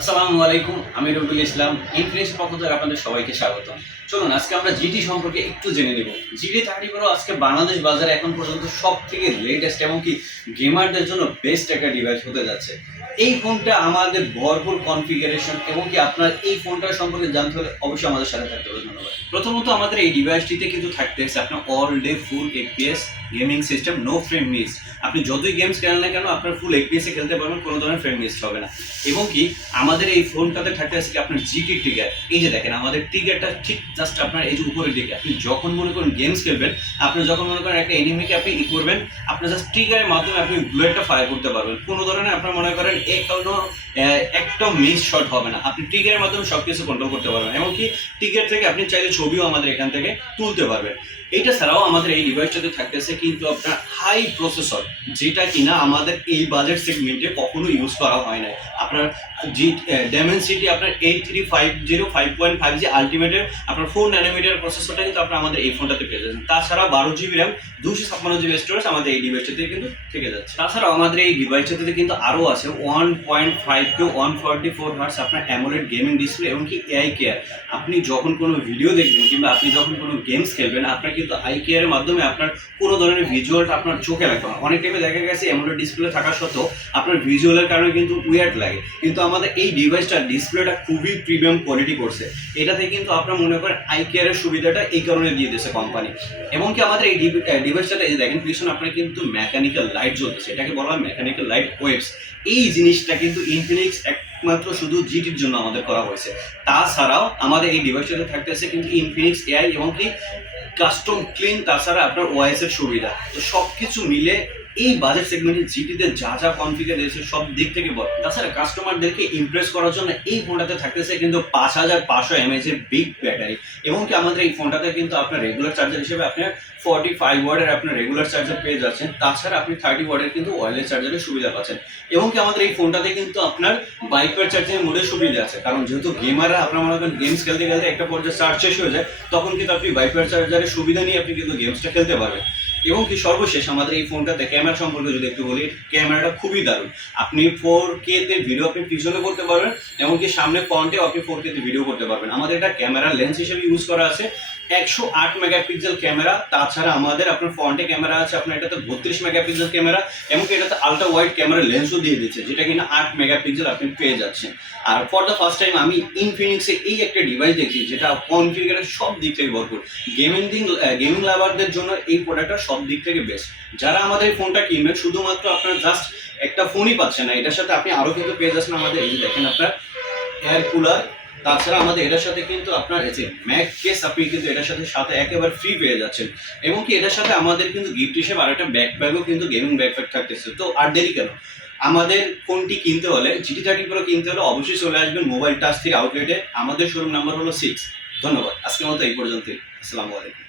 আসসালামু আলাইকুম, আমি রবিউল ইসলাম। ইনফিনিক্স পক্ষ থেকে আপনাদের সবাইকে স্বাগত। চলুন আজকে আমরা জিটি সম্পর্কে একটু জেনে নেব। জিটি 30 প্রো আজকে বাংলাদেশ বাজারে এখন পর্যন্ত সব থেকে লেটেস্ট এবং কি গেমারদের জন্য বেস্ট একটা ডিভাইস হতে যাচ্ছে। এই ফোনটা আমাদের ভরপুর কনফিগারেশন এবং কি আপনার এই ফোনটার সম্পর্কে জানতে হলে অবশ্যই আমাদের সাথে থাকতে হবে। ধন্যবাদ। প্রথমত আমাদের এই ডিভাইসটিতে কিন্তু থাকতেছে আপনার all day full FPS gaming system, no frame miss. আপনি যতই গেমস খেলেন না কেন আপনার ফুল এফপিএসে খেলতে পারবেন, কোনো ধরনের ফ্রেম মিস হবে না। এবং কি আমাদের এই ফোনটাতে থাকতেছে কি আপনার জিটি ট্রিগার। এই যে দেখেন আমাদের ট্রিগারটা ঠিক জাস্ট আপনার এই যে উপরের দিকে, আপনি যখন মনে করেন গেমস খেলবেন, আপনি যখন মনে করেন একটা এনিমিকে আপনি করবেন, আপনার জাস্ট ট্রিগারের মাধ্যমে আপনি বুলেটটা ফায়ার করতে পারবেন। কোনো ধরনের আপনার মনে করেন কোনো একটা মিস শট হবে না। আপনি ট্রিগারের মাধ্যমে সব কিছু কন্ট্রোল করতে পারবেন। এমনকি ট্রিগার থেকে আপনি চাইলে ছবিও আমাদের এখান থেকে তুলতে পারবেন। এইটা ছাড়াও আমাদের এই ডিভাইসটাতে থাকতেছে কিন্তু আপনার হাই প্রসেসর, যেটা কিনা আমাদের এই বাজেট সেগমেন্টে কখনো ইউজ করা হয় না। আপনার ডেমেনসিটি আপনার 8350 5.5G আলটিমেটের আপনার 4 ন্যানোমিটার প্রসেসরটা কিন্তু আপনার আমাদের এই ফোনটাতে পেয়ে যাচ্ছেন। তাছাড়া 12GB র্যাম 256GB স্টোরেজ আমাদের এই ডিভাইসটাতে কিন্তু থেকে যাচ্ছে। তাছাড়াও আমাদের এই ডিভাইসটাতে কিন্তু আরও আছে 1.5 to 144 হার্টজ আপনার অ্যামোলেড গেমিং ডিসপ্লে এবং কি এআই কেয়ার। আপনি যখন কোনো ভিডিও দেখবেন কিংবা আপনি যখন কোনো গেমস খেলবেন, আপনার কিন্তু আই কেয়ারের মাধ্যমে আপনার কোনো ধরনের ভিজুয়ালটা আপনার চোখে লাগবে না। অনেক টাইমে দেখা গেছে অ্যামোলেড ডিসপ্লে থাকা সত্ত্বেও আপনার ভিজুয়ালের কারণে কিন্তু উইয়ার্ড লাগে, কিন্তু আমাদের এই ডিভাইসটার ডিসপ্লেটা খুবই প্রিমিয়াম কোয়ালিটি করছে। এটাতে কিন্তু আপনার মনে করেন আই কেয়ারের সুবিধাটা এই কারণে দিয়ে দিয়েছে কোম্পানি। এবং কি আমাদের এই ডিভাইসটাতে এই দেখেন পিছনে আপনার কিন্তু মেকানিক্যাল লাইট জ্বলতেছে, এটাকে বলা হয় মেকানিক্যাল লাইট ওয়েভস। এই জিনিসটা কিন্তু ইনফিনিক্স একমাত্র শুধু জিটির জন্য আমাদের করা হয়েছে। তাছাড়াও আমাদের এই ডিভাইসটাতে থাকতেছে কিন্তু ইনফিনিক্স এআই এবং কি কাস্টম ক্লিন, তাছাড়া আপনার ওয়াইএস এর সুবিধা। তো সব কিছু মিলে এই বাজেট সেগমেন্টে জিটিতে যা যা কনফিগার রয়েছে সব দিক থেকে বড়। তাছাড়া কাস্টমারদেরকে ইমপ্রেস করার জন্য এই ফোনটাতে থাকতেছে কিন্তু 5500 mAh এর বিগ ব্যাটারি। এবং কি আমাদের এই ফোনটাতে কিন্তু আপনার রেগুলার চার্জার হিসেবে আপনার 45 ওয়াটের আপনার রেগুলার চার্জার পেয়ে যাচ্ছেন। তাছাড়া আপনি 30 ওয়াটের কিন্তু ওয়্যারলেস চার্জারের সুবিধা পাচ্ছেন। এবং কি আমাদের এই ফোনটাতে কিন্তু আপনার বাইপার চার্জিং মোডের সুবিধা আছে, কারণ যেহেতু গেমাররা আপনার মনে করেন গেমস খেলতে খেলতে একটা পর্যায়ে চার্জ শেষ হয়ে যায়, তখন কিন্তু আপনি বাইপার চার্জারের সুবিধা নিয়ে আপনি কিন্তু গেমসটা খেলতে পারবেন। এবং কি সর্বশেষ আমাদের এই ফোনটাতে ক্যামেরা সম্পর্কে যদি একটু বলি, ক্যামেরাটা খুবই দারুণ। আপনি 4K তে ভিডিও আপনি পিছনে করতে পারবেন, এমনকি সামনে ফ্রন্টেও আপনি 4K তে ভিডিও করতে পারবেন। আমাদের এটা ক্যামেরা লেন্স হিসেবে ইউজ করা আছে 108 মেগাপিক্সেল ক্যামেরা। তাছাড়া আমাদের আপনার ফ্রন্টে ক্যামেরা আছে আপনার এটাতে 32 মেগাপিক্সেল ক্যামেরা, এমনকি এটাতে আলট্রা ওয়াইড ক্যামেরা লেন্সও দিয়ে দিচ্ছে, যেটা কিনা 8 মেগাপিক্সেল আপনি পেয়ে যাচ্ছেন। আর ফর দ্য ফার্স্ট টাইম আমি ইনফিনিক্সে এই একটা ডিভাইস দেখছি যেটা কনফিগারের সব দিক থেকে ভরপুর। গেমিং লাভারদের জন্য এই প্রোডাক্টটা সব দিক থেকে বেস্ট। যারা আমাদের ফোনটা কিনবেন শুধুমাত্র আপনার জাস্ট একটা ফোনই পাচ্ছেন না, এটার সাথে আপনি আরও কিন্তু পেয়ে যাচ্ছেন আমাদের এই দেখেন আপনার এয়ার কুলার। তাছাড়া আমাদের এটার সাথে কিন্তু আপনার এই যে ম্যাক কেস আপনি কিন্তু এটার সাথে সাথে একেবারে ফ্রি পেয়ে যাচ্ছেন। এবং কি এটার সাথে আমাদের কিন্তু গিফট হিসেবে আর একটা ব্যাকপ্যাকও কিন্তু গেমিং ব্যাকপ্যাক থাকতেছে। তো আর দেরি কেন, আমাদের ফোনটি কিনতে হলে GT30 Pro কিনতে হলে অবশ্যই চলে আসবেন মোবাইল টাচ থেকে আউটলেটে। আমাদের শোরুম নাম্বার হলো 6। ধন্যবাদ। আজকের মতো এই পর্যন্তই। আসসালামু আলাইকুম।